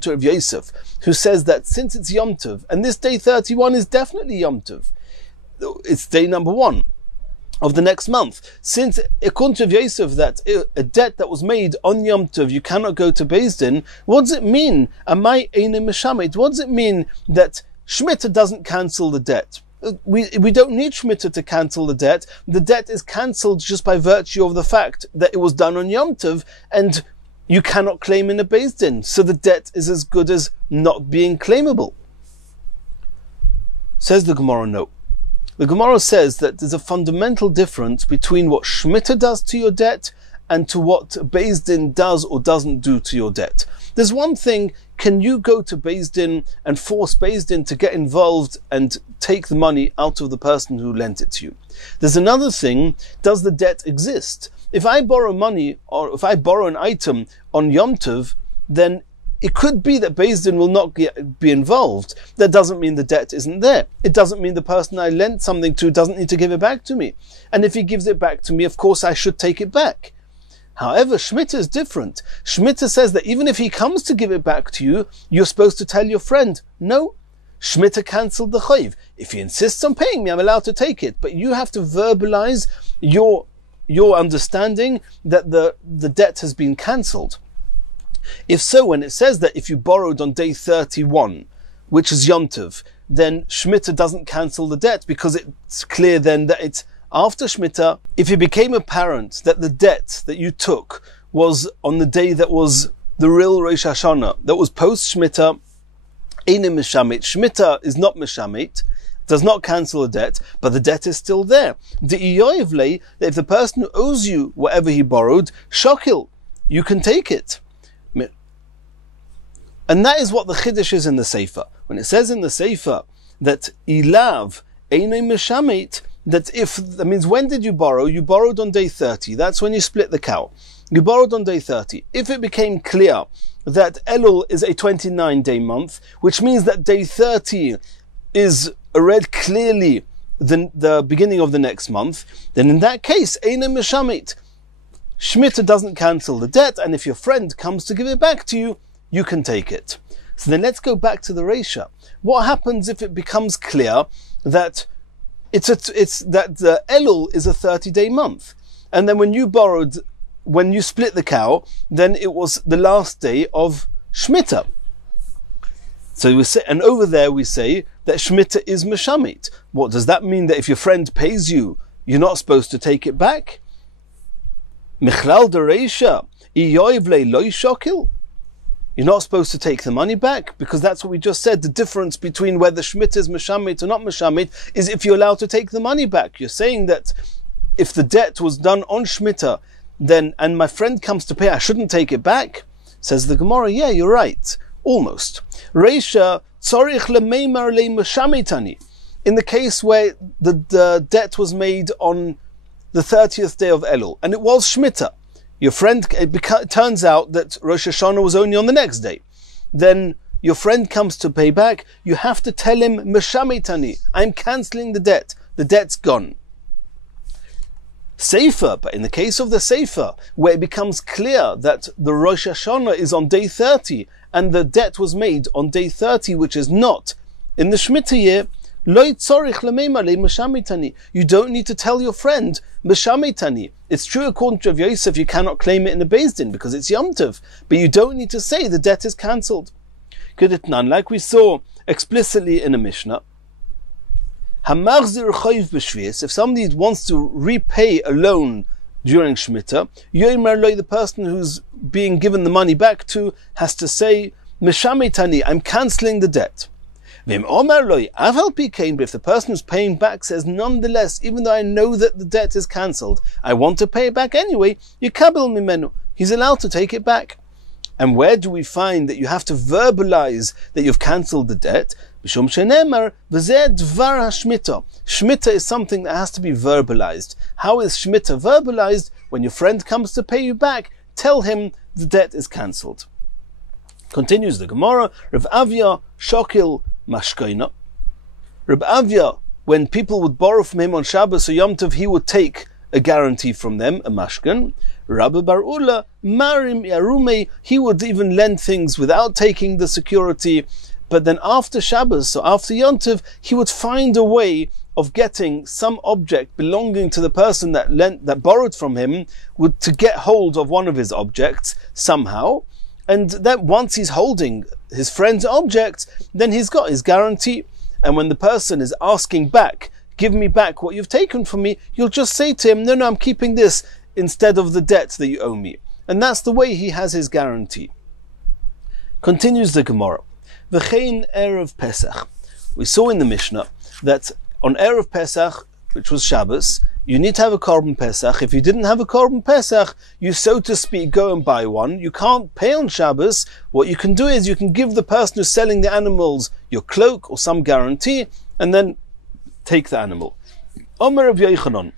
to Rav Yosef, who says that since it's Yom Tov, and this day 31 is definitely Yom Tov, it's day number 1 of the next month. Since, according to Rav Yosef, that a debt that was made on Yom Tov, you cannot go to Beis Din, what does it mean? What does it mean that Schmitta doesn't cancel the debt? We don't need Schmitta to cancel the debt. The debt is cancelled just by virtue of the fact that it was done on Yom Tov, and you cannot claim in a Beis Din. So the debt is as good as not being claimable. Says the Gemara, no. The Gemara says that there's a fundamental difference between what Schmitta does to your debt and to what Beis Din does or doesn't do to your debt. There's one thing, can you go to Beis Din and force Beis Din to get involved and take the money out of the person who lent it to you? There's another thing, does the debt exist? If I borrow money, or if I borrow an item on Yom Tov, then it could be that Beis Din will not be involved. That doesn't mean the debt isn't there. It doesn't mean the person I lent something to doesn't need to give it back to me. And if he gives it back to me, of course I should take it back. However, Schmitta is different. Schmitta says that even if he comes to give it back to you, you're supposed to tell your friend, no, Schmitta cancelled the chayv. If he insists on paying me, I'm allowed to take it. But you have to verbalize your understanding that the debt has been cancelled. If so, when it says that if you borrowed on day 31, which is Yom Tov, then Schmitta doesn't cancel the debt, because it's clear then that it's after Schmitta. If it became apparent that the debt that you took was on the day that was the real Rosh Hashanah, that was post Schmitta, Eine Meshamit, Schmitta is not Meshamit, does not cancel a debt, but the debt is still there. The Iyoivle, that if the person who owes you whatever he borrowed, shokil, you can take it. And that is what the Chiddush is in the Sefer. When it says in the Sefer that Ilav Eine Meshamit, that means when did you borrow? You borrowed on day 30. That's when you split the cow. You borrowed on day 30. If it became clear that Elul is a 29-day month, which means that day 30 is read clearly the beginning of the next month, then in that case, Eine Meshamit, Schmitta doesn't cancel the debt, and if your friend comes to give it back to you, you can take it. So then let's go back to the Reisha. What happens if it becomes clear that that the Elul is a 30-day month, and then when you split the cow, then it was the last day of Schmitta. So we say, and over there we say that Schmitta is Meshamit. What does that mean? That if your friend pays you, you're not supposed to take it back? Michlal dereisha, iyoiv loy shokil. You're not supposed to take the money back, because that's what we just said. The difference between whether Schmitta is Meshamit or not Meshamit is if you're allowed to take the money back. You're saying that if the debt was done on Schmitta, then, and my friend comes to pay, I shouldn't take it back? Says the Gemara, yeah, you're right. Almost. Reisha, tzorich lemeimar le'mashamitani. In the case where the debt was made on the 30th day of Elul, and it was Schmitta. Your friend, it turns out that Rosh Hashanah was only on the next day. Then your friend comes to pay back, you have to tell him, Meshamitani, I'm cancelling the debt. The debt's gone. Sefer, but in the case of the Sefer, where it becomes clear that the Rosh Hashanah is on day 30, and the debt was made on day 30, which is not in the Shemitah year, you don't need to tell your friend, Meshamitani. It's true according to Rav Yosef, you cannot claim it in a Beis Din because it's Yom Tov, but you don't need to say the debt is cancelled. Like we saw explicitly in a Mishnah, if somebody wants to repay a loan during Schmitta, the person who's being given the money back to has to say, Meshamitani, I'm cancelling the debt. But if the person who's paying back says, nonetheless, even though I know that the debt is cancelled, I want to pay it back anyway, yikabel mimenu, he's allowed to take it back. And where do we find that you have to verbalize that you've cancelled the debt? Shmitta is something that has to be verbalized. How is Shmitta verbalized? When your friend comes to pay you back, tell him the debt is cancelled. Continues the Gemara, Rav Avia Shokil Mashkoina. Rav Avia, when people would borrow from him on Shabbos or Yom Tov, he would take a guarantee from them, a mashkan. Rabbi Bar Ula, Marim Yarume, he would even lend things without taking the security. But then after Shabbos, so after Yom Tov, he would find a way of getting some object belonging to the person that borrowed from him, to get hold of one of his objects somehow. And that once he's holding his friend's object, then he's got his guarantee. And when the person is asking back, give me back what you've taken from me, you'll just say to him, no, I'm keeping this instead of the debt that you owe me. And that's the way he has his guarantee. Continues the Gemara. V'chein Erev Pesach. We saw in the Mishnah that on Erev Pesach, which was Shabbos, you need to have a Korban Pesach. If you didn't have a Korban Pesach, you, so to speak, go and buy one. You can't pay on Shabbos. What you can do is you can give the person who's selling the animals your cloak or some guarantee, and then take the animal. Omer Rabbi Yochanan.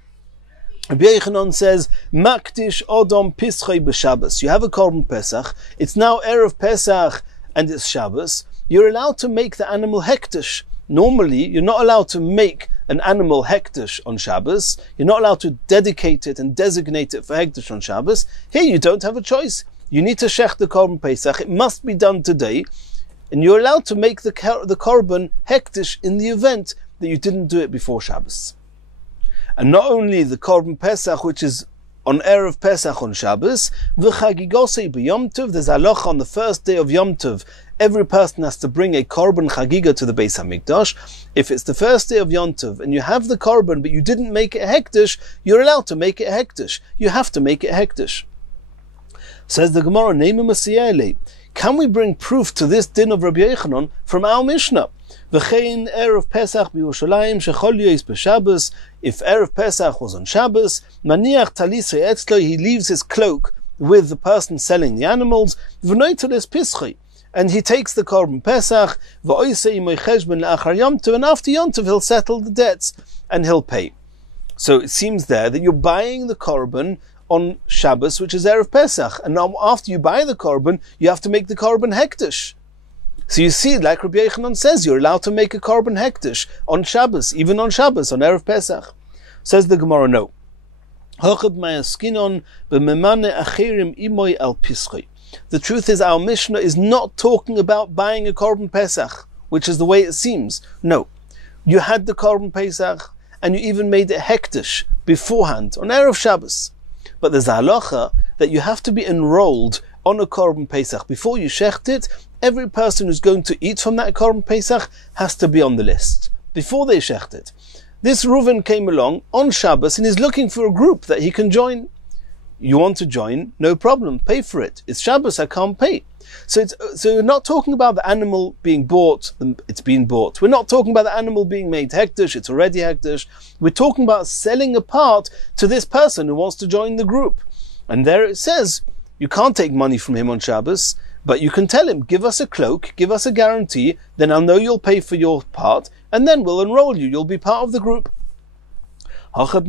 Rabbi Yochanan says, Makdish Odom Pischei b'Shabbos. You have a Korban Pesach. It's now Erev Pesach and it's Shabbos. You're allowed to make the animal hektish. Normally, you're not allowed to make an animal hektish on Shabbos. You're not allowed to dedicate it and designate it for hektish on Shabbos. Here, you don't have a choice. You need to shech the Korban Pesach. It must be done today. And you're allowed to make the Korban hektish in the event that you didn't do it before Shabbos. And not only the Korban Pesach, which is on Erev Pesach on Shabbos, v'chagigosei b'Yom Tov, there's halacha on the first day of Yom Tov, every person has to bring a Korban Chagiga to the Beis HaMikdash. If it's the first day of Yom Tov, and you have the Korban, but you didn't make it a hektish, you're allowed to make it a hektish. You have to make it a hektish. Says the Gemara, Neimim Asiyele. Can we bring proof to this din of Rabbi Yochanan from our Mishnah? V'chein Erev Pesach b'Yerushalayim shechol yois b'Shabbos. If Erev Pesach was on Shabbos, maniach talisei etzlo, he leaves his cloak with the person selling the animals. V'noiteles pischei, and he takes the Korban Pesach. V'oisei imoy cheshbon le'achar Yom Tov, and after Yom Tov he'll settle the debts and he'll pay. So it seems there that you're buying the Korban on Shabbos, which is Erev Pesach, and now after you buy the Korban, you have to make the Korban hektish. So you see, like Rabbi Yochanan says, you're allowed to make a Korban hektish on Shabbos, even on Shabbos, on Erev Pesach. Says the Gemara, no. The truth is, our Mishnah is not talking about buying a Korban Pesach, which is the way it seems. No. You had the Korban Pesach, and you even made it hektish beforehand, on Erev Shabbos. But there's a halacha that you have to be enrolled on a Korban Pesach. Before you shecht it, every person who's going to eat from that Korban Pesach has to be on the list, before they shecht it. This Reuven came along on Shabbos and is looking for a group that he can join. You want to join? No problem. Pay for it. It's Shabbos, I can't pay. So we're not talking about the animal being bought. It's been bought. We're not talking about the animal being made hektish. It's already hektish. We're talking about selling a part to this person who wants to join the group. And there it says, you can't take money from him on Shabbos, but you can tell him, give us a cloak, give us a guarantee, then I'll know you'll pay for your part, and then we'll enroll you. You'll be part of the group. The korban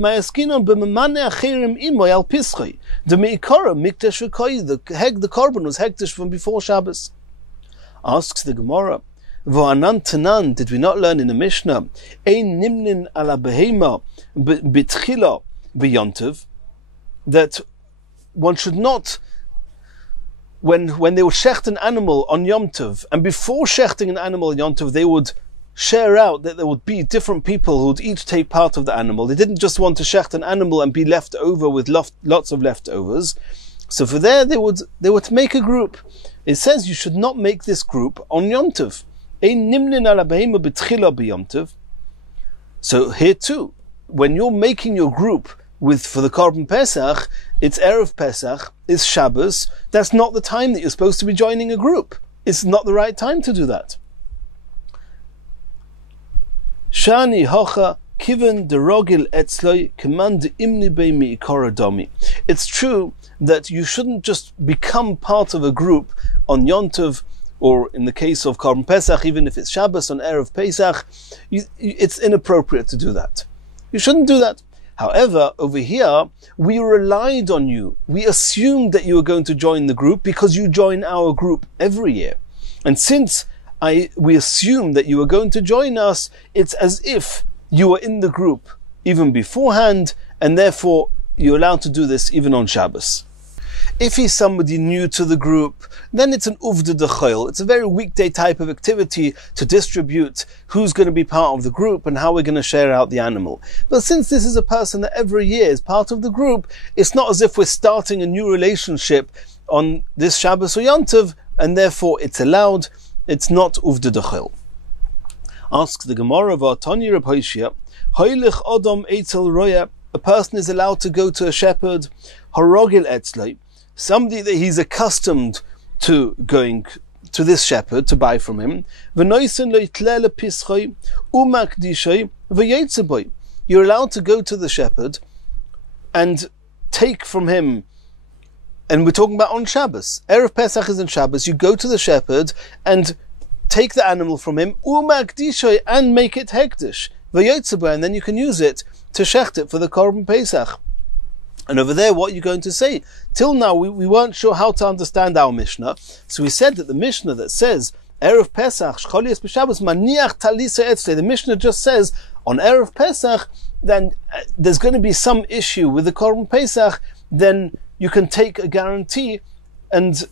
was hektish from before Shabbos. Asks the Gemara, did we not learn in the Mishnah, that one should not, when they would shecht an animal on Yom Tov, and before shechting an animal on Yom Tov, they would share out that there would be different people who would each take part of the animal. They didn't just want to shecht an animal and be left over with lots of leftovers. So for there, they would make a group. It says you should not make this group on Yom Tov. So here too, when you're making your group for the Korban Pesach, it's Erev Pesach, it's Shabbos, that's not the time that you're supposed to be joining a group. It's not the right time to do that. Shani hocha kiven derogil etzloi command imni bei mi domi. It's true that you shouldn't just become part of a group on Yom Tov, or in the case of Korban Pesach, even if it's Shabbos on Erev Pesach, it's inappropriate to do that. You shouldn't do that. However, over here, we relied on you. We assumed that you were going to join the group because you join our group every year. And since we assumed that you were going to join us, it's as if you were in the group even beforehand, and therefore you're allowed to do this even on Shabbos. If he's somebody new to the group, then it's an uvda d'chol. It's a very weekday type of activity to distribute who's going to be part of the group and how we're going to share out the animal. But since this is a person that every year is part of the group, it's not as if we're starting a new relationship on this Shabbos or Yom Tov, and therefore it's allowed. It's not uvda d'chol. Asks the Gemara, V'atani Reb Hoshia, Hoilich Odom Eitzel Roya, a person is allowed to go to a shepherd, Harogil Etzlei, somebody that he's accustomed to going to this shepherd to buy from him. You're allowed to go to the shepherd and take from him, and we're talking about on Shabbos. Erev Pesach is on Shabbos. You go to the shepherd and take the animal from him, and make it hektish, and then you can use it to shecht it for the Korban Pesach. And over there, what are you going to say? Till now, we weren't sure how to understand our Mishnah. So we said that the Mishnah that says, Erev Pesach, Shcholias B'Shabbos, Maniach Talisa Etzle, the Mishnah just says, on Erev Pesach, then there's going to be some issue with the Korban Pesach, then you can take a guarantee and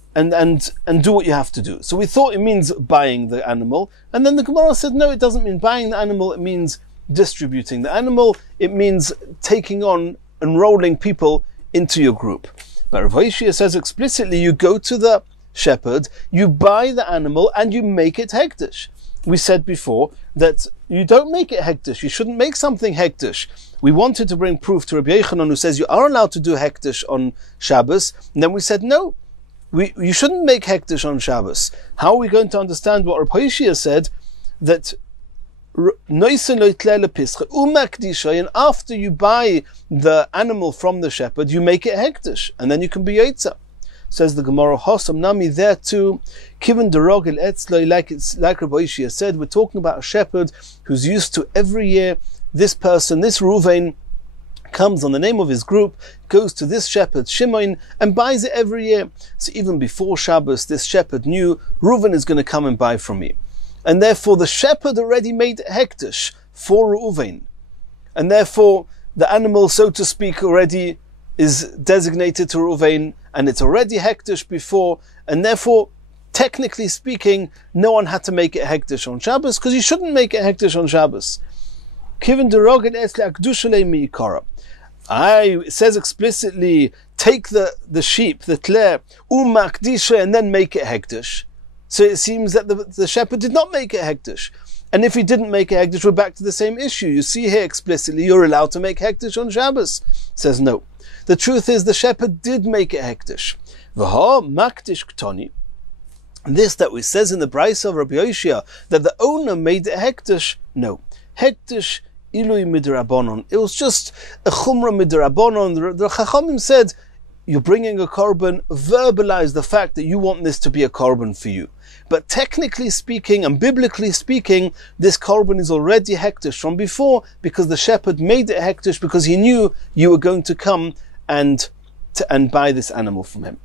do what you have to do. So we thought it means buying the animal, and then the Gemara said, no, it doesn't mean buying the animal, it means distributing the animal, it means taking on, enrolling people into your group. But Rav Hoshia says explicitly, you go to the shepherd, you buy the animal, and you make it hektish. We said before that you don't make it hektish. You shouldn't make something hektish. We wanted to bring proof to Rabbi Yochanan, who says you are allowed to do hektish on Shabbos, and then we said no, you shouldn't make hektish on Shabbos. How are we going to understand what Rav Hoshia said, that and after you buy the animal from the shepherd, you make it hektish, and then you can be yotza. Says the Gemara, Hosam Nami, there too, Kiven Derogel Etzloi, like Rabbi Hoshia said, we're talking about a shepherd who's used to every year, this person, this Reuven, comes on the name of his group, goes to this shepherd, Shimon, and buys it every year. So even before Shabbos, this shepherd knew Reuven is going to come and buy from me. And therefore the shepherd already made hektish for Reuven. And therefore the animal, so to speak, already is designated to Ruvain, and it's already hektish before, and therefore, technically speaking, no one had to make it hektish on Shabbos, because you shouldn't make it hektish on Shabbos. It says explicitly, take the sheep, the tler, and then make it hektish. So it seems that the shepherd did not make it hektish. And if he didn't make a hektish, we're back to the same issue. You see here explicitly, you're allowed to make hektish on Shabbos. It says no. The truth is, the shepherd did make it hektish. V'ha maktish ktoni. This that we says in the Brisa of Rabbi Yoshia, that the owner made it hektish. No. Hektish ilui midrabanon. It was just a chumrah midrabanon. The Chachamim said, you're bringing a korban, verbalize the fact that you want this to be a korban for you. But technically speaking and biblically speaking, this korban is already hektish from before, because the shepherd made it hektish because he knew you were going to come and buy this animal from him.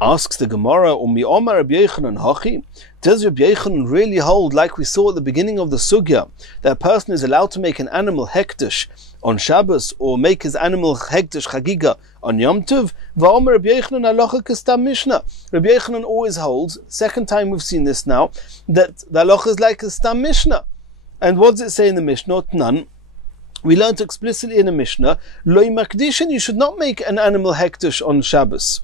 Asks the Gemara, Umi Omar Rabbi Yochanan Hachi, does Rabbi Yochanan really hold, like we saw at the beginning of the sugya, that a person is allowed to make an animal hektish on Shabbos, or make his animal hektish chagiga on Yom Tov? Va'omer Rabbi Yochanan halacha kastam Mishnah. Rabbi Yochanan always holds, second time we've seen this now, that the halacha is like a stam Mishnah. And what does it say in the Mishnah? None. We learned explicitly in the Mishnah, Loi makdishin, you should not make an animal hektish on Shabbos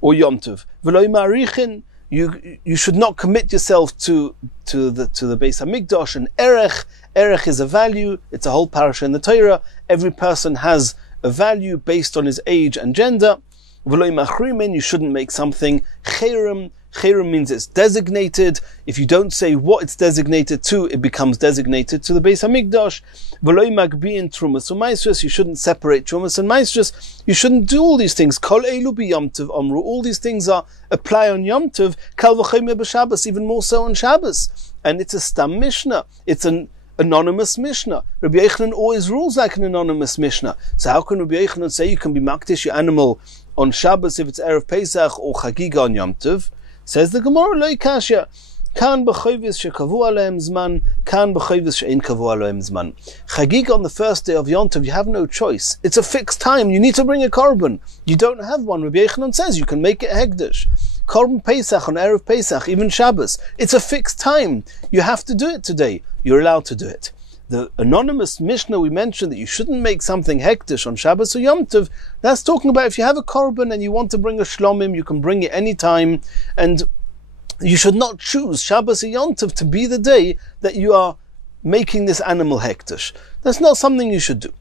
or Yom Tov. V'loi ma'arichin, you should not commit yourself to the Beis Hamikdash. And erech is a value. It's a whole parasha in the Torah. Every person has a value based on his age and gender. V'loi machrimin, you shouldn't make something cherem. Cherem means it's designated. If you don't say what it's designated to, it becomes designated to the Beis Hamikdash. V'loi magbiin trumas u'maisrus, you shouldn't separate trumas and maisrus. You shouldn't do all these things. Kol elu b'Yom Tov amru. All these things apply on Yom Tov. Kal v'chomer b'Shabbos, even more so on Shabbos. And it's a stam Mishnah. It's an anonymous Mishnah. Rabbi Yochanan always rules like an anonymous Mishnah. So how can Rabbi Yochanan say you can be makdish your animal on Shabbos if it's Erev Pesach or Chagiga on Yom Tov? Says the Gemara, Lo Kasha. Kan b'chovis shekavu aleim zman, kan b'chovis she'ein kavu aleim zman. Chagiga on the first day of Yom Tov, you have no choice. It's a fixed time. You need to bring a korban. You don't have one. Rabbi Yochanan says you can make it hekdesh. Korban Pesach on Erev Pesach, even Shabbos. It's a fixed time. You have to do it today. You're allowed to do it. The anonymous Mishnah we mentioned that you shouldn't make something hektish on Shabbos or Yom Tov, that's talking about if you have a korban and you want to bring a shlomim, you can bring it any time, and you should not choose Shabbos or Yom Tov to be the day that you are making this animal hektish. That's not something you should do.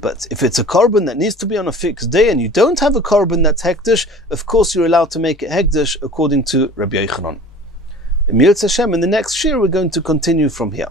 But if it's a korban that needs to be on a fixed day and you don't have a korban that's hektish, of course you're allowed to make it hektish according to Rabbi Yochanan. In the next shir we're going to continue from here.